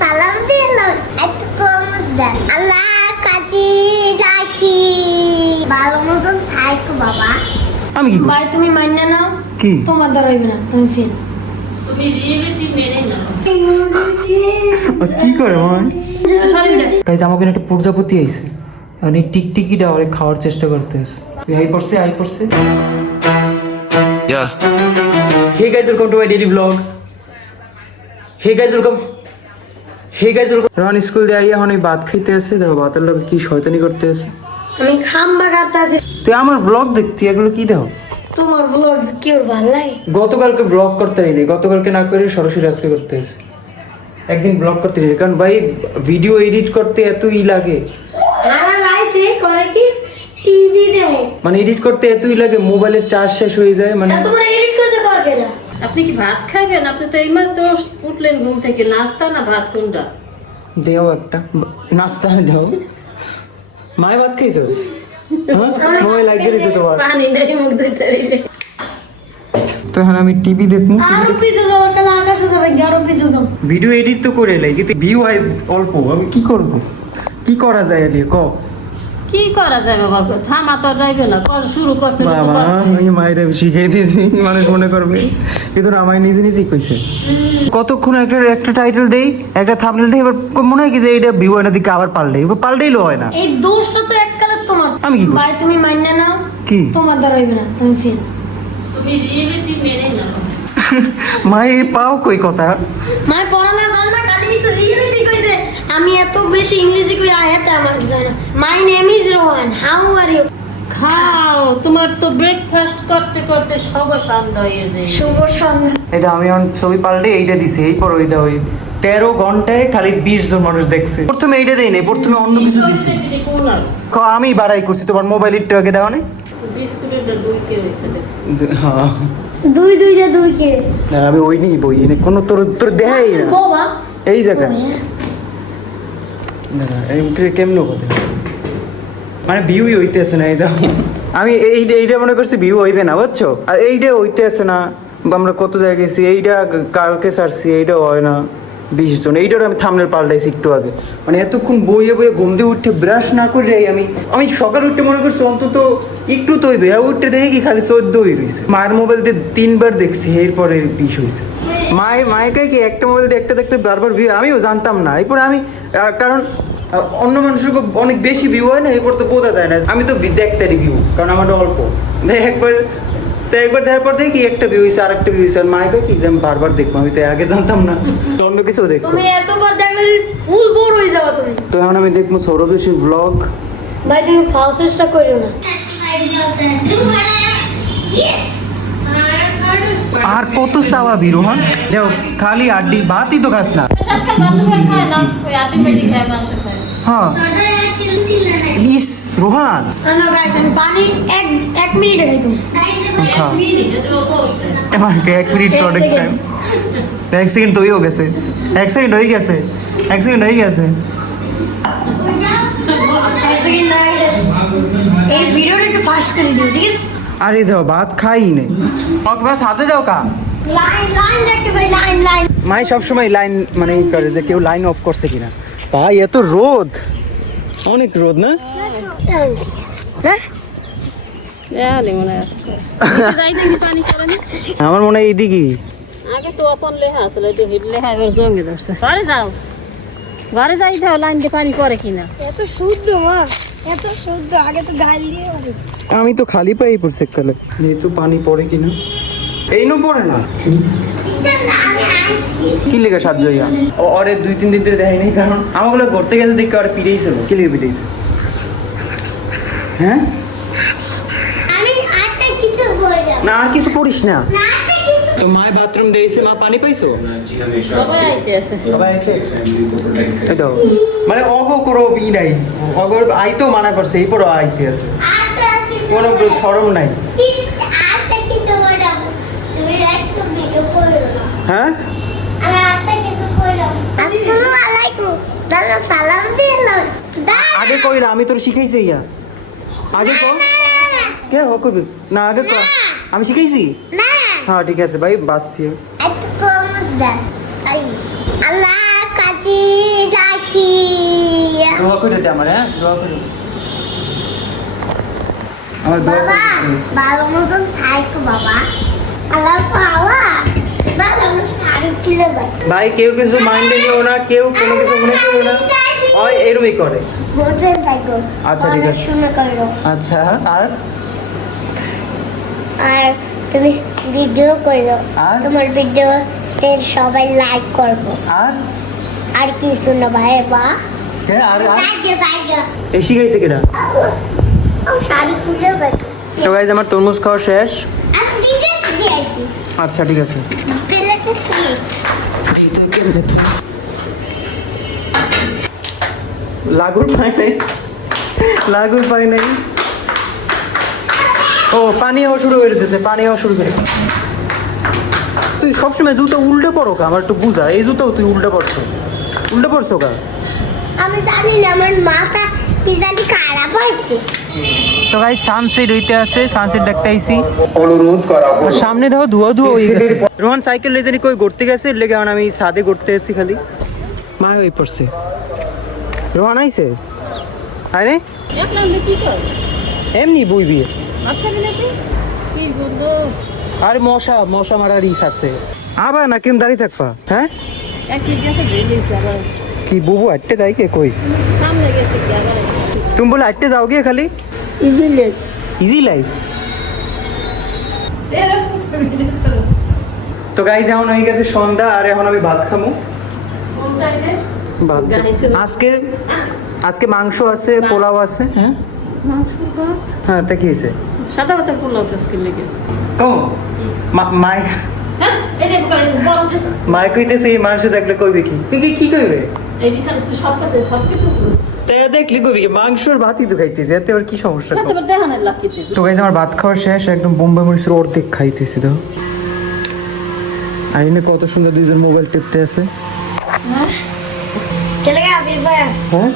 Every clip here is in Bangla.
সালাম দিন একটু কমস দেন আল্লাহ কাছে রাখি ভালো মতন থাকো বাবা। আমি কি ভাই তুমি মান্য নাও কি তোমার দ্বারা হইবে না, তুমি ফেল। তুমি রিয়েলিটি মেনে নাও। কি করে মা গাইজ আমাকে একটা প্রজাপতি আইছে আর এই টিকটিকিটা ওরে খাওয়ার চেষ্টা করতেছে। আই পড়ছে hey guys welcome to my daily vlog. Hey guys welcome রন স্কুল দিয়ে আইয়া এখন এই ভাত খাইতে আছে। দেখো ভাতের লোক কি শয়তানি করতে আছে। আমি খাম্বা কাটতাছি, তুই আমার ব্লগ দেখতি, এগুলো কি দেখো? তোমার ব্লগ কি ওর ভাল লাগে? গতকালকে ব্লগ করতে নেই, গতকালকে না করে সরাসরি আজকে করতে এসে একদিন ব্লগ করতে নেই, কারণ ভাই ভিডিও এডিট করতে এতই লাগে। সারা রাইতে করে কি টিভি দেখে, মানে এডিট করতে এতই লাগে, মোবাইলের চার্জ শেষ হয়ে যায়। মানে তোমার এডিট করতে কর কেন? আপনি কি ভাত খাইবেন? আপনি তো এইমাত্র উঠলেন ঘুম থেকে। নাস্তা না ভাত কোনটা? দেও একটা নাস্তা দেও। মায় ভাত খাইছো? মোবাইল লাগিয়ে দিতে তোমার। পানি নেই মুখ ধুইতে পারি। তো এখন আমি টিভি দেখবো। আরো পিছে যাও, কাল আকাশে যাবে, আরো পিছে যাও। ভিডিও এডিট তো করে লাই, কিন্তু ভিউ হয় অল্প। আমি কি করব? কি করা যায় আলিয়া ক? কি করা যায় বাবা? থামা তো যাইবে না, কর শুরু করছে। বাবা আমি মায়ের শিখিয়ে দিয়েছি, মানুষ মনে করবে কিন্তু আমার নিজে নিজেই কইছে। কতক্ষণ একটা টাইটেল দেই, একটা থাম্বনেল দেই, এবার মনে হয় কি যে এইটা ভিউ হয় না, দিকে আবার পাল্টাইলো হয় না। এই দোষটা তো এককালে তোমার। আমি কি করব? ভাই তুমি মান্য নাও কি? তোমার দ্বারা হইবে না, তুমি ফেল। তুমি রিয়েলিটি মেনে নাও। মাই পাও কই কথা? মাই পড়ালা জানো না, খালি একটু রিয়েলিটি কইছে। আমি এত বেশি ইংরেজি কই আয়াতে আমার জানা না। My name is Rohan, how are you? খাও, তোমার তো ব্রেকফাস্ট করতে করতে সব সন্ধ্যা হয়ে যায়। শুভ সন্ধ্যা। এটা আমি এখন ছবি পাল্টে এইটা দিছি, এই পর ওইটা ওই 13 ঘন্টায় খালি 20 জন মানুষ দেখছে। প্রথমে এইটা দেই নাই, প্রথমে অন্য কিছু দিছি। আমি বাড়াই করছি, তোমার মোবাইল একটু আগে দাও না। বিস্কুটের দুই কে হয়েছে দেখছি। হ্যাঁ দুই দুই যে দুই কে না, আমি ওই নিই বই এনে কোনো তোর দেখাই না বাবা এই জায়গায়। না এই কেমন কথা, মানে ভিউই হইতেছে না। এটা আমি এইটা মনে করছি ভিউ হইবে না, বুঝছো? আর এইটা হইতেছে না। আমরা কত জায়গায় গেছি, এইটা কালকে সারছি, এইটা হয় না। 20 জন, এইটার আমি থাম্বনেল পাল্টাইছি একটু আগে। মানে এতক্ষণ বইয়ে ঘুম দিয়ে উঠে ব্রাশ না করে আমি সকালে উঠতে মনে করছি অন্তত একটু তো হইবে, উঠতে দেখি কি খালি 14 হয়ে রয়েছে। মায়ের মোবাইল দিয়ে 3 বার দেখছি, এরপরে 20 হয়েছে। মায়ের কি একটা মোবাইল দিয়ে একটা দেখতে বারবার ভিউ, আমিও জানতাম না। এরপরে আমি কারণ অন্য মানুষের অনেক বেশি ভিউ হয় না, এরপর তো বোঝা যায় না। আমি তো দেখতে রিভিউ, কারণ আমার অল্প একবার দেখার পর দেখি একটা ভিউ হয়েছে, আর একটা ভিউ হয়েছে। আর মায়ের কি আমি বারবার দেখবো, আমি তো আগে জানতাম না। অন্য কিছু দেখবো। তুমি এতবার দেখলে ফুল বোর হয়ে যাবে তুমি। তো এখন আমি দেখবো সৌরভেশীর ব্লগ। ভাই তুমি ফাউল চেষ্টা করিও না। আর কত চাওয়াবি রোহন? দেও খালি আড্ডি ভাতই তো খাস না। আজকাল মাংস খায় না, ওই আলটিমেটলি খায়, মাংস খায়। হ্যাঁ ইস রোহান না গাইস আমি পানি এক মিনিট খাইতাম। খা। এক মিনিট যদি অল্প হইতো। এবার 1 মিনিট তো অনেক টাইম। 1 সেকেন্ড তো হয়ে গেছে, 1 সেকেন্ড হয়ে গেছে, 1 সেকেন্ড হয়ে গেছে। এক সেকেন্ড না গেছে। এই ভিডিওটা একটু ফাস্ট করে দিও, ঠিক আছে? আরে দাও ভাত খাই নেই, ওকে বাস হাতে দাও কা। লাইন দেখতে চাই, লাইন। মাই সবসময় লাইন মানে ই করে যে কেউ লাইন অফ করছে কিনা। ভাই এত রোদ, অনেক রোদ না? হ্যাঁ এলে মনে হয় যাইতে কি পানি চলে না। আমার মনে হয় এইদিকে। আগে তো আপন লেখা আসলে, তো হিট লেখা এবার জঙ্গি ধরছে। ঘরে যাও, ঘরে যাই দাও, লাইন দিয়ে পানি পরে কিনা। এত শুদ্ধ মা, এত শুদ্ধ। আগে তো গাল দিয়ে বলে। আমি তো খালি পাই পড়ছে কালে, যেহেতু পানি পড়ে কিনা। এই নো পড়ে না কি লেগে সাহায্য ইয়া ওরে 2-3 দিন ধরে দেখাই নাই, কারণ আমাগুলো ঘুরতে গেছে দেখে আর পিড়েইছিল। কি লেগে পিড়েইছে? হ্যাঁ আমি আটটা কিছু বললাম না, আর কিছু করিস না। না আটটা কিছু তো মায় বাথরুম দিয়েছে, মা পানি পাইছো? বাবা আইতে আছে। সবাই আইতেছে। এই দাও মানে অগো করো বি নাই, অগর আইতো মানা করছে, এই পড়ো আইতে আছে। আটটা কিছু কোনো শরম নাই। আটটা কিছু বললাম, তুমি একটু ভিডিও করো না। হ্যাঁ আমি আটটা কিছু বললাম। আসসালামু আলাইকুম, দাদা সালাম দিন আগে কই না, আমি তোর শিখাইছি ইয়া। আগে কো কে হ কবি না, আগে কো আমি শিখাইছি। না হ্যাঁ ঠিক আছে ভাই, বাস থিও। একটু কমস দেন। আল্লাহ কাছে রাখি। দোয়া করে দে আমার, হ্যাঁ দোয়া করে দে। আমার দোয়া বাবা করে দে। ভালো মতন থাকো বাবা। আল্লাহ পাওয়া এবার আমি শাড়ি খুলে যাই। ভাই কেউ কিছু মাইন্ডে নিও না, কেউ কোনো কিছু মনে করো না, ওই এরকমই করে। মতন থাকো। আচ্ছা, ঠিক আছে। পড়াশোনা করো। আচ্ছা আর আর তুমি ভিডিও করো। আর? তোমার ভিডিওতে সবাই লাইক করবো। আর আর কিছু না ভাই বা হ্যাঁ আর আর জায়গা এই শিখাইছে কিনা? শাড়ি খুঁজে পাই। তো গাইজ আমার তরমুজ খাওয়া শেষ। আচ্ছা বিদেশ দিয়েছি আচ্ছা ঠিক আছে। প্লেটে তুমি লাগুর পাই নাই, লাগুর পাই নাই। ও পানি হওয়া শুরু করে দিতেছে, পানি হওয়া শুরু করে। তুই সবসময় জুতো উল্টে পড়ো কা? আমার একটু বুঝা, এই জুতো তুই উল্টে পড়ছো, উল্টে পড়ছো কা? আমি জানি না আমার মাথা কি জানি খারাপ হয়েছে। তো ভাই সানসেট হইতে আছে, সানসেট দেখতে আইছি। অনুরোধ করা আর হলো সামনে দেখো ধোয়া ধোয়া হয়ে গেছে। রোহন সাইকেল লেজে কই ঘুরতে গেছে, এর লেগে আমি সাদে ঘুরতে এসেছি খালি। মা ওই পড়ছে, রোহন আইছে আরে দেখলাম যে কি কর এমনি বই বিয়ে। মাথা নাকি কি বলবো আরে মশা মশা মারার ইস আছে আবার না, কেমন দাঁড়িয়ে থাকবা? হ্যাঁ এক জিজ্ঞাসা বেরিয়েছে আবার কি বুবু আটতে যাই কে কই? সামনে গেছে কি আবার তুমি বলে আটতে যাও গিয়ে খালি? Easily easy life. তো গাইজ এখন হয়ে গেছে সন্ধ্যা, আর এখন আমি ভাত খাবো। ভাত আজকে আজকে মাংস আছে, পোলাও আছে। হ্যাঁ হ্যাঁ তা কি হয়েছে? সাদা ভাতের পোলাও কেসকিন লেগে কম মাই হ্যাঁ এটা বড় মাই কইতেছে এই মাংস দেখলে কইবে কি? তুই কি কইবে? এই বিচার তুই সব কাছে সব কিছু তাই দেখলি কইবে কি? মাংসর ভাতই তো খাইতেছে, এতে আর কি সমস্যা? হ্যাঁ তোর দেখানের লাকিতে তো গাইজ আমার ভাত খাওয়া শেষ, একদম বোম্বে মরিচের অর্ধেক খাইতেছে। তো আর এনে কত সুন্দর দুইজন মোবাইল টিপতে আছে। চলে গা फिर भाई হ্যাঁ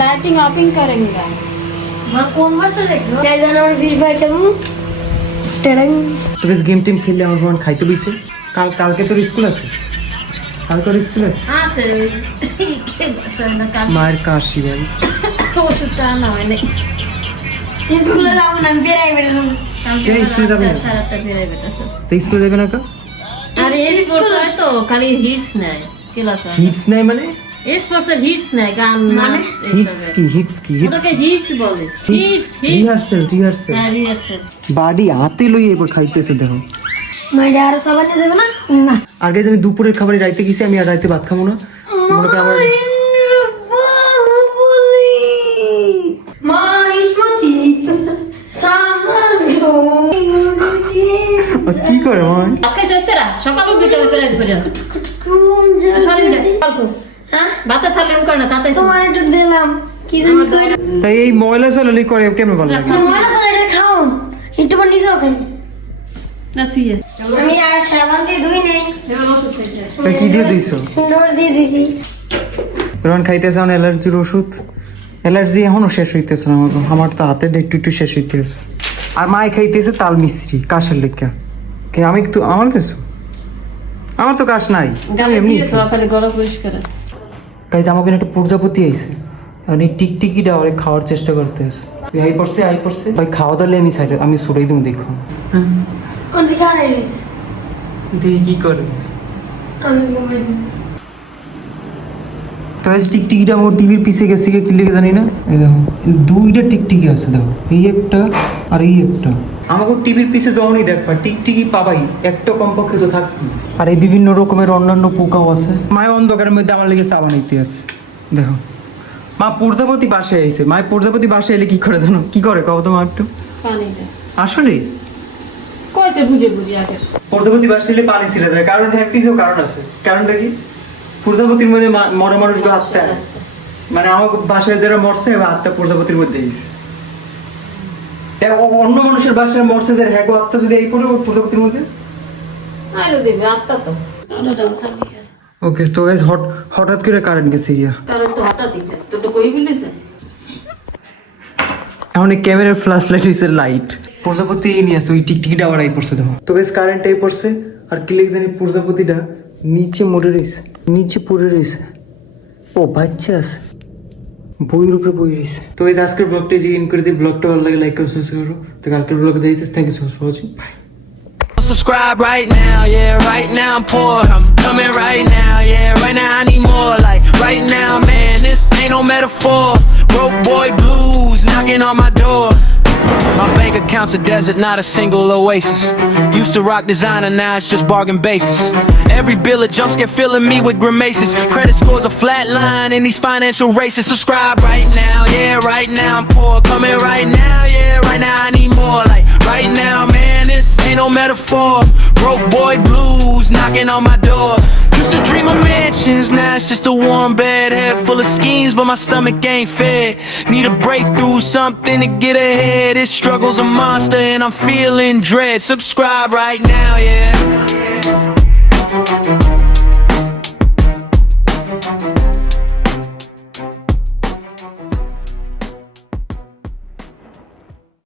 लाइटिंग ऑपिंग करेंगे मां कौन बस देखो क्या जाना और फिर भाई करूं टेरंग তো বেশ গেম টেম খেললে আমার ভগবান খাইতে বইছে। কালকে তোর স্কুল আছে, কালকে তোর স্কুল আছে। हाँ सर के सर का মায়ের কাশি ভাই। ওষুধটা না হয় না स्कूल जाओ ना बेराई बेरे কালকে কে স্কুলে যাবে না? সারাটা বেরাই বেটাছে তো স্কুল যাবে না কা? আরে স্পোর্টস হয় তো খালি হিটস নাই ক্লাস হয় হিটস নাই মানে? স্পোর্টসের হিটস নাই গান মানে হিটস কি? হিটস কি? হিটস ওটাকে হিটস বলে হিটস হিটস রিহার্সাল রিহার্সাল হ্যাঁ রিহার্সাল বাড়ি হাতে লই এবার খাইতেছে দেখো। मैं यार सामान नहीं देबो ना ना আর গাইজ আমি দুপুরের খাবারে রাইতে গেছি, আমি আর রাইতে ভাত খাবো না। মনে করে আমার मां इस्मती सामान दो ও কি করে মা? আজকে সত্যরা সকাল উঠে ফেরাই পর্যন্ত तुम जो সরি ফালতু हां বাতা থাকলে এম করে না তাতে তোমার একটু দিলাম কি জানি কইরা তাই এই ময়লা চলালি করে কেমন ভালো লাগে? মারা সাইডে খাও একটু বানি দাও খাই না তুই আমি আর সাবান দিয়ে ধুই নাই এবার ওষুধ খাইতে তাই কি দিয়ে দিছো? সুন্দর দিয়ে দিছি রোহন খাইতেছে এখন অ্যালার্জির ওষুধ। অ্যালার্জি এখনো শেষ হইতেছে না, আমার তো হাতে একটু একটু শেষ হইতেছে। আর মাই খাইতেছে তাল মিস্ত্রি কাশের লেখা। কে আমি একটু আমার কিছু, আমার তো কাশ নাই, আমি এমনি খালি গলা পরিষ্কার গাইজ আমাকে একটা প্রজাপতি আইছে, এখন এই টিকটিকিটা ওরে খাওয়ার চেষ্টা করতেছে। তুই আই পড়ছে ভাই, খাওয়া দাওয়ালে আমি সাইডে আমি ছুটাই দেবো দেখো। কোন দিকে আইরিস দেখি কি করে। আমি ঘুমাই তো গাইজ টিকটিকিটা আমার টিভির পিছে গেছে কি লিখে জানি না। এই দেখো দুইটা টিকটিকি আছে, দেখো এই একটা আর এই একটা। আমাকে টিভির পিছে যখনই দেখবা টিকটিকি পাবাই, একটা কমপক্ষে তো থাকবে। আর এই বিভিন্ন রকমের অন্যান্য পোকাও আছে। মায়ের অন্ধকারের মধ্যে আমার লেগে চাবা নিতে আছে। দেখো মা প্রজাপতি বাসে আইছে, মায়ের প্রজাপতি বাসে এলে কি করে জানো? কি করে কও তো মা একটু। পানিটা আসলে কইছে বুঝে বুঝে আগে প্রজাপতি বাসে এলে পানি ছিঁড়ে দেয়, কারণ হ্যাপিজও কারণ আছে। কারণটা কি? প্রজাপতির মধ্যে মরা মানুষগুলো হাতটা, মানে আমার বাসায় যারা মরছে হাতটা প্রজাপতির মধ্যে গেছে। অন্য মানুষের বাসায় মরছে যারা হ্যাঁ আত্মা যদি এই পড়ে প্রজাপতির মধ্যে। আইলো দেবে আত্মা তো ওকে তো গাইস হঠাৎ করে কারেন্ট গেছে গিয়া। কারণ তো হঠাৎ দিছে তো তো কই বলেছে এখন এই ক্যামেরার ফ্ল্যাশ লাইট হইছে লাইট। প্রজাপতি এই নিয়ে আসে, ওই টিকটিকিটা আবার আই পড়ছে দেখো। তো গাইস কারেন্ট এই পড়ছে আর কি লিখ জানি প্রজাপতিটা নিচে মরে রয়েছে, নিচে পড়ে রয়েছে। ও বাচ্চা আছে, বইয়ের উপরে বই রয়েছে। তো এই আজকের ব্লগটা যে ইন করে দিই, ব্লগটা ভালো লাগে লাইক করো, সাবস্ক্রাইব করো। তো কালকের ব্লগ দেখতে thank you so much for watching, bye. Subscribe right now, yeah, right now I'm poor. I'm coming right now, yeah, right now I need more. Like, right now, man, this ain't no metaphor. Broke boy blues knocking on my door. My bank account's a desert, not a single oasis. Used to rock designer, now it's just bargain basis. Every bill a jump scare filling me with grimaces. Credit scores a flat line in these financial races. Subscribe right now, yeah, right now I'm poor. Coming right now, yeah, right now I need more. Like, right now, man, this ain't no metaphor. Broke boy blues knocking on my door. Used to dream of mansions, now it's just a warm bed. Head full of schemes, but my stomach ain't fed. Need a breakthrough, something to get ahead. This struggle's a monster and I'm feeling dread. Subscribe right now, yeah.